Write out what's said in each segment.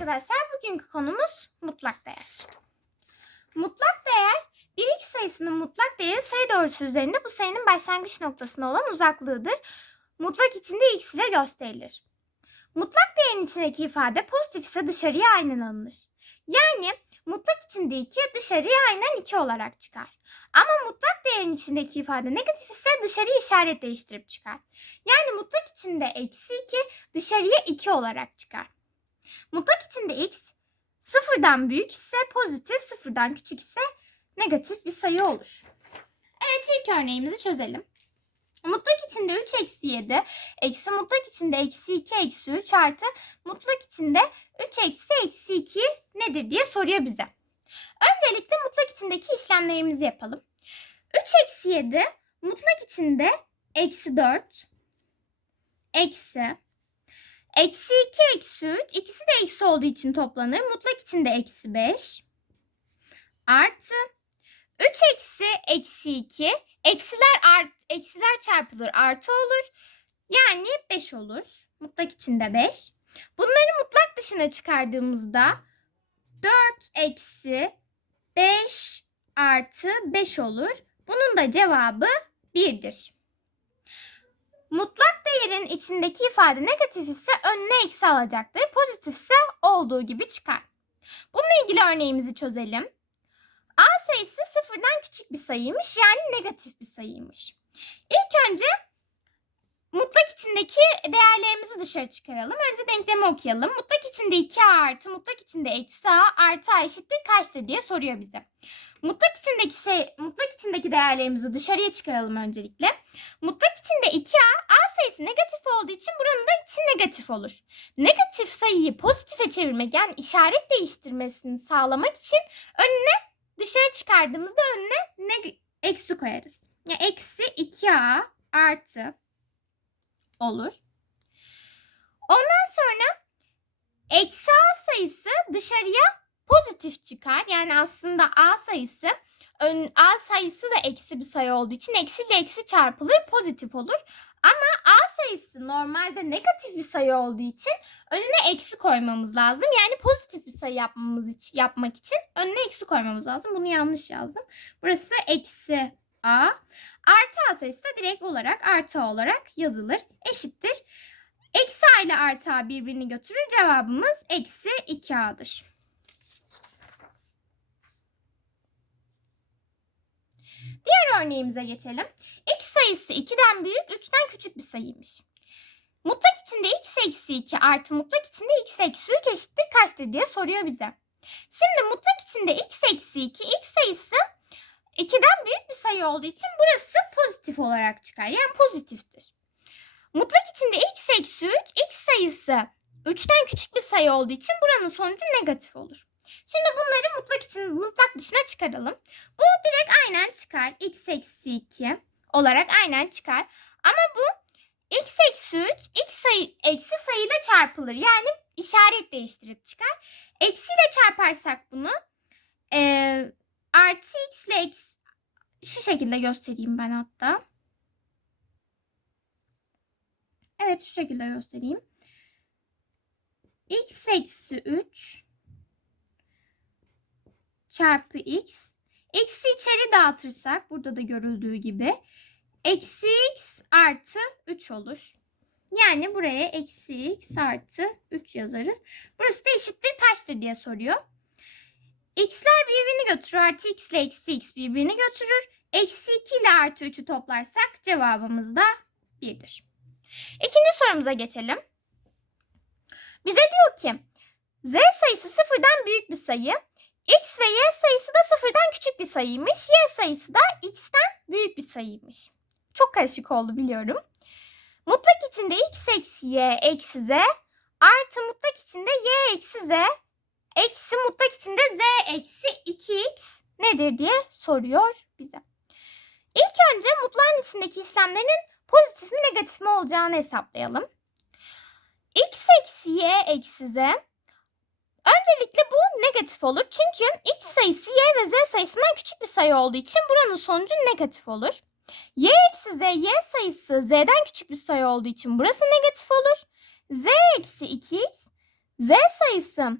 arkadaşlar bugünkü konumuz mutlak değer. Mutlak değer bir x sayısının mutlak değeri sayı doğrusu üzerinde bu sayının başlangıç noktasına olan uzaklığıdır. Mutlak içinde x ile gösterilir. Mutlak değerin içindeki ifade pozitif ise dışarıya aynen alınır. Yani mutlak içinde 2 dışarıya aynen 2 olarak çıkar. Ama mutlak değerin içindeki ifade negatif ise dışarıya işaret değiştirip çıkar. Yani mutlak içinde eksi 2 dışarıya 2 olarak çıkar. Mutlak içinde x sıfırdan büyük ise pozitif, sıfırdan küçük ise negatif bir sayı olur. Evet ilk örneğimizi çözelim. Mutlak içinde 3 eksi 7, eksi mutlak içinde eksi 2 eksi 3 artı mutlak içinde 3 eksi eksi 2 nedir diye soruyor bize. Öncelikle mutlak içindeki işlemlerimizi yapalım. 3 eksi 7 mutlak içinde eksi 4 eksi Eksi 2 eksi 3. ikisi de eksi olduğu için toplanır. Mutlak içinde eksi 5. Artı 3 eksi eksi 2. Eksiler art, eksiler çarpılır artı olur. Yani 5 olur. Mutlak içinde 5. Bunları mutlak dışına çıkardığımızda 4 eksi 5 artı 5 olur. Bunun da cevabı 1'dir. Mutlak değerin içindeki ifade negatif ise önüne eksi alacaktır. Pozitif ise olduğu gibi çıkar. Bununla ilgili örneğimizi çözelim. A sayısı sıfırdan küçük bir sayıymış yani negatif bir sayıymış. İlk önce mutlak içindeki değerlerimizi dışarı çıkaralım. Önce denklemi okuyalım. Mutlak içinde 2A artı mutlak içinde eksi A artı A eşittir kaçtır diye soruyor bize. Mutlak içindeki şey, mutlak içindeki değerlerimizi dışarıya çıkaralım öncelikle. Mutlak içinde 2A, A sayısı negatif olduğu için buranın da içi negatif olur. Negatif sayıyı pozitife çevirmek yani işaret değiştirmesini sağlamak için önüne dışarı çıkardığımızda önüne neg- eksi koyarız. Yani eksi 2A artı olur. Ondan sonra eksi A sayısı dışarıya pozitif çıkar. Yani aslında A sayısı ön, A sayısı da eksi bir sayı olduğu için eksi ile eksi çarpılır pozitif olur. Ama A sayısı normalde negatif bir sayı olduğu için önüne eksi koymamız lazım. Yani pozitif bir sayı yapmamız için, yapmak için önüne eksi koymamız lazım. Bunu yanlış yazdım. Burası eksi A. Artı A sayısı da direkt olarak artı olarak yazılır. Eşittir. Eksi A ile artı A birbirini götürür. Cevabımız eksi 2A'dır. Diğer örneğimize geçelim. X sayısı 2'den büyük, 3'ten küçük bir sayıymış. Mutlak içinde x eksi 2 artı mutlak içinde x eksi 3 eşittir kaçtır diye soruyor bize. Şimdi mutlak içinde x eksi 2, x sayısı 2'den büyük bir sayı olduğu için burası pozitif olarak çıkar. Yani pozitiftir. Mutlak içinde x eksi 3, x sayısı 3'ten küçük bir sayı olduğu için buranın sonucu negatif olur. Şimdi bunları mutlak için mutlak dışına çıkaralım. Bu direkt aynen çıkar. x eksi 2 olarak aynen çıkar. Ama bu x eksi 3 x sayı, eksi sayıyla çarpılır. Yani işaret değiştirip çıkar. Eksiyle çarparsak bunu e, artı x ile eksi şu şekilde göstereyim ben hatta. Evet şu şekilde göstereyim. x eksi 3 çarpı x. X'i içeri dağıtırsak burada da görüldüğü gibi eksi x artı 3 olur. Yani buraya eksi x artı 3 yazarız. Burası da eşittir kaçtır diye soruyor. X'ler birbirini götürür. Artı x ile eksi x birbirini götürür. Eksi 2 ile artı 3'ü toplarsak cevabımız da 1'dir. İkinci sorumuza geçelim. Bize diyor ki z sayısı sıfırdan büyük bir sayı. X ve Y sayısı da sıfırdan küçük bir sayıymış. Y sayısı da X'ten büyük bir sayıymış. Çok karışık oldu biliyorum. Mutlak içinde X eksi Y eksi Z artı mutlak içinde Y eksi Z eksi mutlak içinde Z eksi 2X nedir diye soruyor bize. İlk önce mutlağın içindeki işlemlerin pozitif mi negatif mi olacağını hesaplayalım. X eksi Y eksi Z Öncelikle bu negatif olur. Çünkü x sayısı y ve z sayısından küçük bir sayı olduğu için buranın sonucu negatif olur. y eksi z, y sayısı z'den küçük bir sayı olduğu için burası negatif olur. z eksi 2x, z sayısı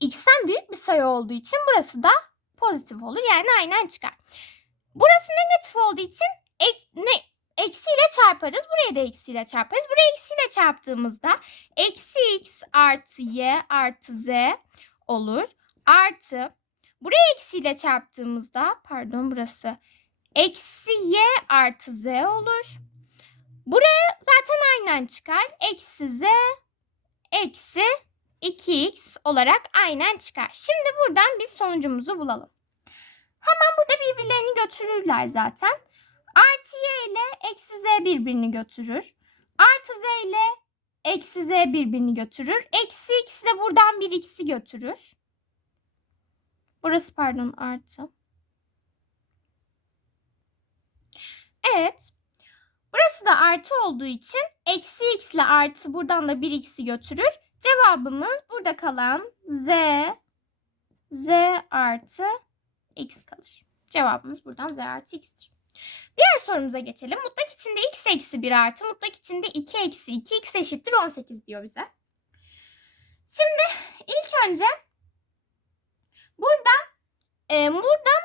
x'ten büyük bir sayı olduğu için burası da pozitif olur. Yani aynen çıkar. Burası negatif olduğu için ek, ne, eksiyle çarparız. Buraya da eksiyle çarparız. Buraya eksiyle çarptığımızda eksi x artı y artı z olur. Artı buraya eksiyle çarptığımızda pardon burası eksi y artı z olur. Buraya zaten aynen çıkar. Eksi z eksi 2x olarak aynen çıkar. Şimdi buradan biz sonucumuzu bulalım. Hemen burada birbirlerini götürürler zaten. Artı y ile eksi z birbirini götürür. Artı z ile eksi z birbirini götürür. Eksi x ile buradan bir x'i götürür. Burası pardon artı. Evet. Burası da artı olduğu için eksi x ile artı buradan da bir x'i götürür. Cevabımız burada kalan z z artı x kalır. Cevabımız buradan z artı x'tir. Diğer sorumuza geçelim. Mutlak içinde x eksi 1 artı mutlak içinde 2 eksi 2 x eşittir 18 diyor bize. Şimdi ilk önce burada e, buradan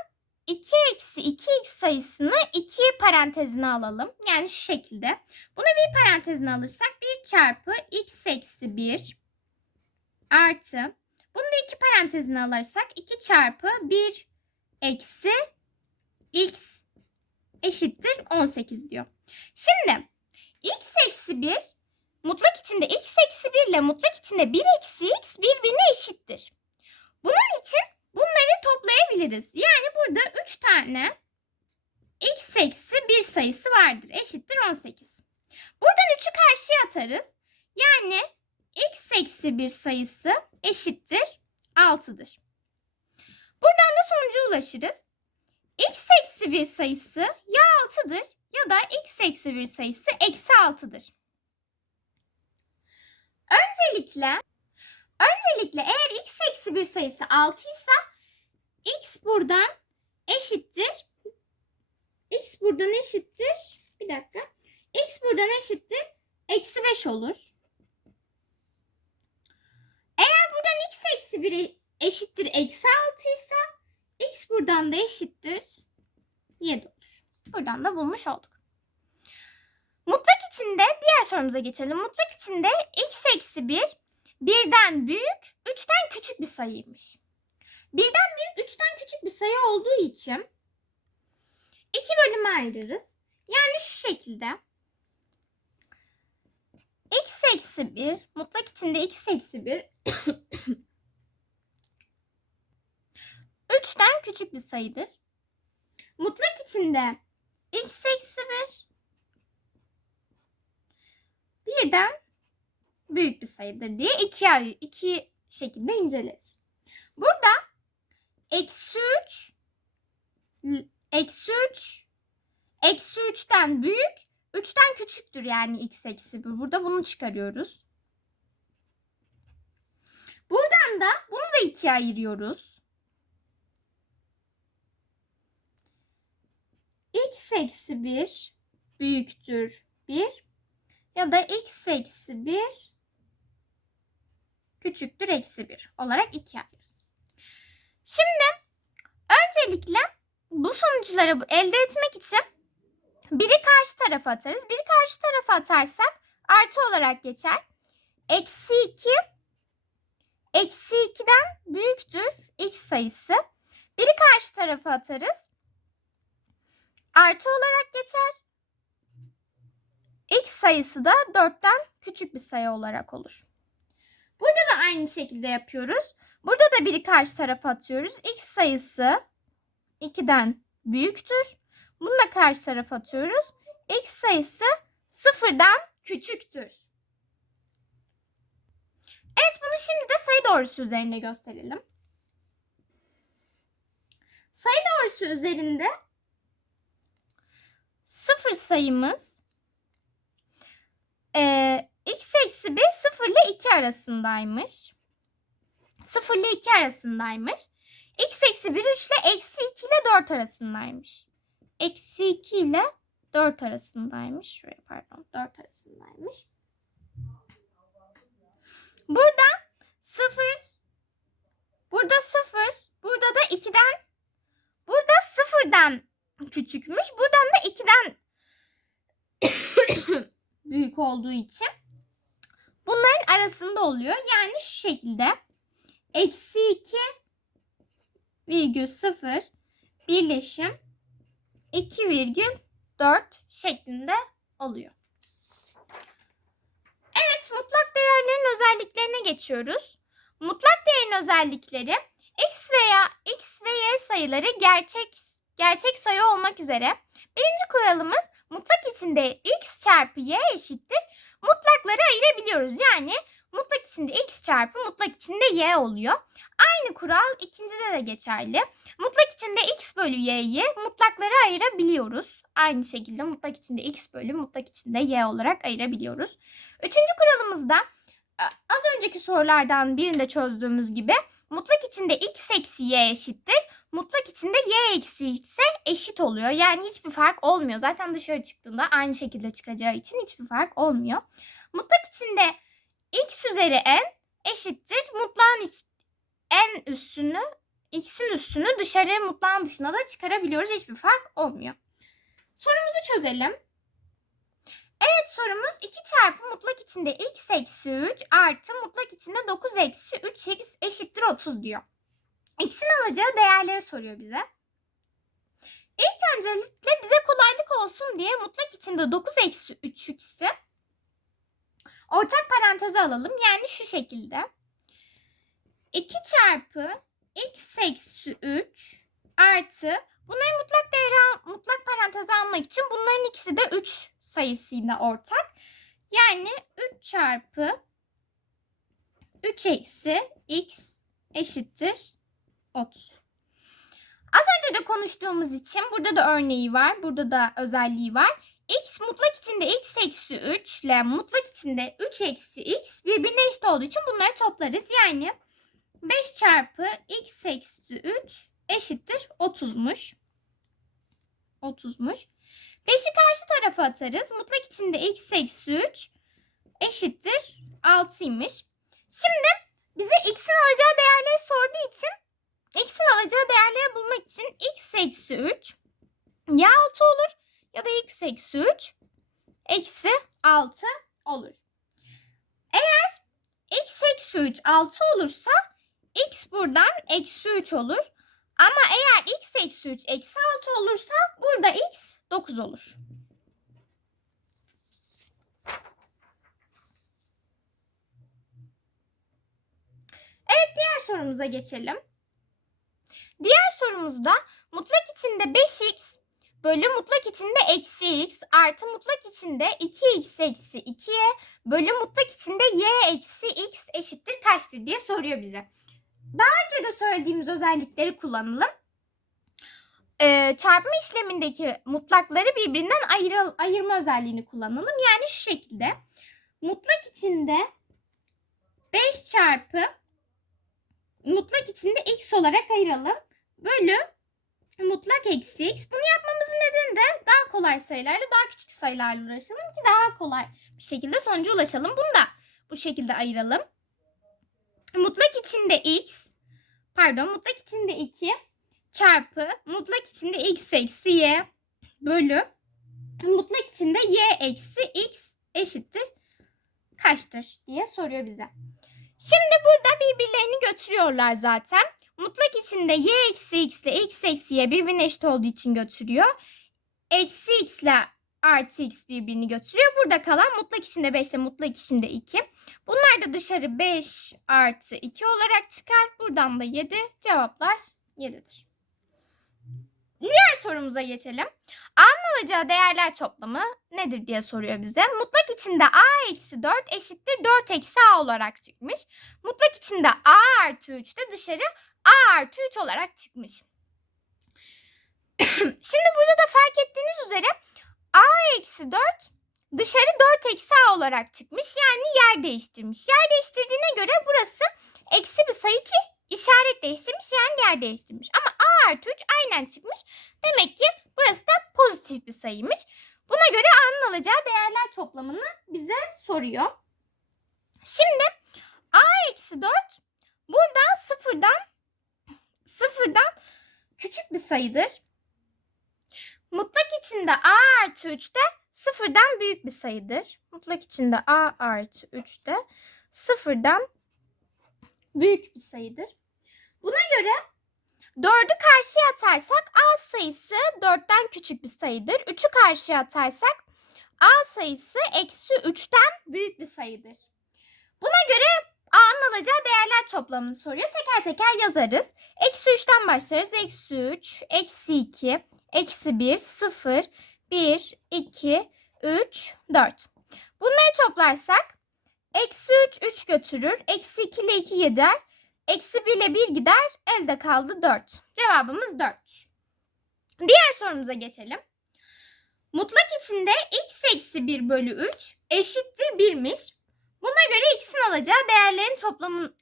2 eksi 2x sayısını 2 parantezine alalım. Yani şu şekilde. Bunu bir parantezine alırsak 1 çarpı x eksi 1 artı. Bunu da 2 parantezine alırsak 2 çarpı 1 eksi x eşittir 18 diyor. Şimdi x eksi 1 mutlak içinde x eksi 1 ile mutlak içinde 1 eksi x birbirine eşittir. Bunun için bunları toplayabiliriz. Yani burada 3 tane x eksi 1 sayısı vardır. Eşittir 18. Buradan 3'ü karşıya atarız. Yani x eksi 1 sayısı eşittir 6'dır. Buradan da sonuca ulaşırız. X eksi 1 sayısı ya 6'dır ya da x eksi 1 sayısı eksi 6'dır. Öncelikle öncelikle eğer x eksi 1 sayısı 6 ise x buradan eşittir. x buradan eşittir. Bir dakika. x buradan eşittir. Eksi 5 olur. Eğer buradan x eksi 1 eşittir eksi 6 ise buradan da eşittir 7 olur. Buradan da bulmuş olduk. Mutlak içinde diğer sorumuza geçelim. Mutlak içinde x eksi 1 birden büyük, 3'ten küçük bir sayıymış. Birden büyük, 3'ten küçük bir sayı olduğu için iki bölüme ayırırız. Yani şu şekilde. x eksi 1, mutlak içinde x eksi 1 3'ten küçük bir sayıdır. Mutlak içinde x eksi 1 birden büyük bir sayıdır diye iki, iki şekilde inceleriz. Burada eksi 3 eksi 3 eksi 3'ten büyük 3'ten küçüktür yani x eksi 1. Burada bunu çıkarıyoruz. Buradan da bunu da ikiye ayırıyoruz. X eksi 1 büyüktür 1 ya da x eksi 1 küçüktür eksi 1 olarak ikiye ayırırız. Şimdi öncelikle bu sonuçları elde etmek için biri karşı tarafa atarız. Biri karşı tarafa atarsak artı olarak geçer. Eksi 2 eksi 2'den büyüktür x sayısı. Biri karşı tarafa atarız. Artı olarak geçer. X sayısı da 4'ten küçük bir sayı olarak olur. Burada da aynı şekilde yapıyoruz. Burada da biri karşı tarafa atıyoruz. X sayısı 2'den büyüktür. Bunu da karşı tarafa atıyoruz. X sayısı 0'dan küçüktür. Evet bunu şimdi de sayı doğrusu üzerinde gösterelim. Sayı doğrusu üzerinde sıfır sayımız e, x eksi 1 0 ile 2 arasındaymış. 0 ile 2 arasındaymış. x eksi 1 3 ile eksi 2 ile 4 arasındaymış. Eksi 2 ile 4 arasındaymış. Şuraya pardon 4 arasındaymış. Burada 0 Burada 0. Burada da 2'den burada 0'dan küçükmüş. Buradan da 2'den büyük olduğu için bunların arasında oluyor. Yani şu şekilde eksi 2 virgül 0 birleşim 2 virgül 4 şeklinde oluyor. Evet mutlak değerlerin özelliklerine geçiyoruz. Mutlak değerin özellikleri x veya x ve y sayıları gerçek gerçek sayı olmak üzere. Birinci kuralımız mutlak içinde x çarpı y eşittir. Mutlakları ayırabiliyoruz. Yani mutlak içinde x çarpı mutlak içinde y oluyor. Aynı kural ikincide de geçerli. Mutlak içinde x bölü y'yi mutlakları ayırabiliyoruz. Aynı şekilde mutlak içinde x bölü mutlak içinde y olarak ayırabiliyoruz. Üçüncü kuralımızda az önceki sorulardan birinde çözdüğümüz gibi mutlak içinde x eksi y eşittir. Mutlak içinde y eksi x'e eşit oluyor. Yani hiçbir fark olmuyor. Zaten dışarı çıktığında aynı şekilde çıkacağı için hiçbir fark olmuyor. Mutlak içinde x üzeri n eşittir. Mutlağın iç, n üssünü x'in üssünü dışarı mutlağın dışına da çıkarabiliyoruz. Hiçbir fark olmuyor. Sorumuzu çözelim. Evet sorumuz 2 çarpı mutlak içinde x eksi 3 artı mutlak içinde 9 eksi 3x eşittir 30 diyor. X'in alacağı değerleri soruyor bize. İlk öncelikle bize kolaylık olsun diye mutlak içinde 9 eksi 3x'i ortak paranteze alalım. Yani şu şekilde. 2 çarpı x eksi 3 artı bunları mutlak değeri mutlak paranteze almak için bunların ikisi de 3 sayısıyla ortak. Yani 3 çarpı 3 eksi x eşittir 30. Az önce de konuştuğumuz için burada da örneği var. Burada da özelliği var. x mutlak içinde x eksi 3 ile mutlak içinde 3 eksi x birbirine eşit olduğu için bunları toplarız. Yani 5 çarpı x eksi 3 eşittir 30'muş. 30'muş. 5'i karşı tarafa atarız. Mutlak içinde x eksi 3 eşittir 6'ymış. Şimdi bize x'in alacağı değerleri sorduğu için x'in alacağı değerleri bulmak için x eksi 3 ya 6 olur ya da x eksi 3 eksi 6 olur. Eğer x eksi 3 6 olursa x buradan eksi 3 olur. Ama eğer x eksi 3 eksi 6 olursa burada x 9 olur. Evet diğer sorumuza geçelim. Diğer sorumuzda mutlak içinde 5x bölü mutlak içinde eksi x artı mutlak içinde 2x eksi 2y bölü mutlak içinde y eksi x eşittir kaçtır diye soruyor bize. Daha önce de söylediğimiz özellikleri kullanalım. Ee, çarpma işlemindeki mutlakları birbirinden ayır, ayırma özelliğini kullanalım. Yani şu şekilde mutlak içinde 5 çarpı mutlak içinde x olarak ayıralım. Bölü mutlak eksi x. Bunu yapmamızın nedeni de daha kolay sayılarla daha küçük sayılarla uğraşalım ki daha kolay bir şekilde sonuca ulaşalım. Bunu da bu şekilde ayıralım. Mutlak içinde x pardon mutlak içinde 2 çarpı mutlak içinde x eksi y bölü mutlak içinde y eksi x eşittir kaçtır diye soruyor bize. Şimdi burada birbirlerini götürüyorlar zaten. Mutlak içinde y eksi x ile x eksi y birbirine eşit olduğu için götürüyor. Eksi x ile artı x birbirini götürüyor. Burada kalan mutlak içinde 5 ile mutlak içinde 2. Bunlar da dışarı 5 artı 2 olarak çıkar. Buradan da 7. Cevaplar 7'dir. Diğer sorumuza geçelim. A'nın alacağı değerler toplamı nedir diye soruyor bize. Mutlak içinde A eksi 4 eşittir 4 eksi A olarak çıkmış. Mutlak içinde A artı 3 de dışarı A artı 3 olarak çıkmış. Şimdi burada da fark ettiğiniz üzere A eksi 4 dışarı 4 eksi A olarak çıkmış. Yani yer değiştirmiş. Yer değiştirdiğine göre burası eksi bir sayı ki işaret değiştirmiş yani yer değiştirmiş. Ama A artı 3 aynen çıkmış. Demek ki burası da pozitif bir sayıymış. Buna göre A'nın alacağı değerler toplamını bize soruyor. Şimdi A eksi 4 buradan sıfırdan sıfırdan küçük bir sayıdır. Mutlak içinde a artı 3 de sıfırdan büyük bir sayıdır. Mutlak içinde a artı 3 de sıfırdan büyük bir sayıdır. Buna göre 4'ü karşıya atarsak a sayısı 4'ten küçük bir sayıdır. 3'ü karşıya atarsak a sayısı eksi 3'ten büyük bir sayıdır. Buna göre alacağı değerler toplamını soruyor. Teker teker yazarız. Eksi 3'ten başlarız. Eksi 3, eksi 2, eksi 1, 0, 1, 2, 3, 4. Bunları toplarsak eksi 3, 3 götürür. Eksi 2 ile 2 gider. Eksi 1 ile 1 gider. Elde kaldı 4. Cevabımız 4. Diğer sorumuza geçelim. Mutlak içinde x eksi 1 bölü 3 eşittir 1'miş. Buna göre x'in alacağı değerlerin toplamı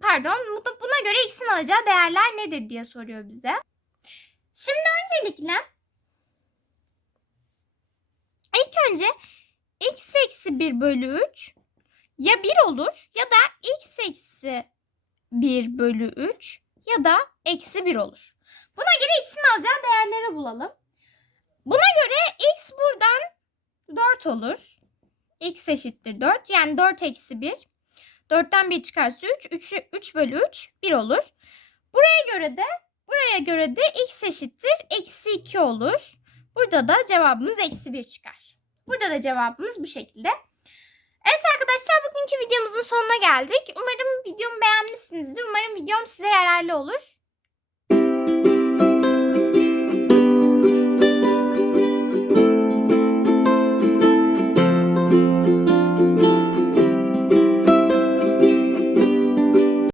pardon buna göre x'in alacağı değerler nedir diye soruyor bize. Şimdi öncelikle ilk önce x eksi 1 bölü 3 ya 1 olur ya da x eksi 1 bölü 3 ya da eksi 1 olur. Buna göre x'in alacağı değerleri bulalım. Buna göre x buradan 4 olur. X eşittir 4. Yani 4 eksi 1. 4'ten 1 çıkarsa 3. 3, 3 bölü 3 1 olur. Buraya göre de buraya göre de x eşittir eksi 2 olur. Burada da cevabımız eksi 1 çıkar. Burada da cevabımız bu şekilde. Evet arkadaşlar bugünkü videomuzun sonuna geldik. Umarım videomu beğenmişsinizdir. Umarım videom size yararlı olur.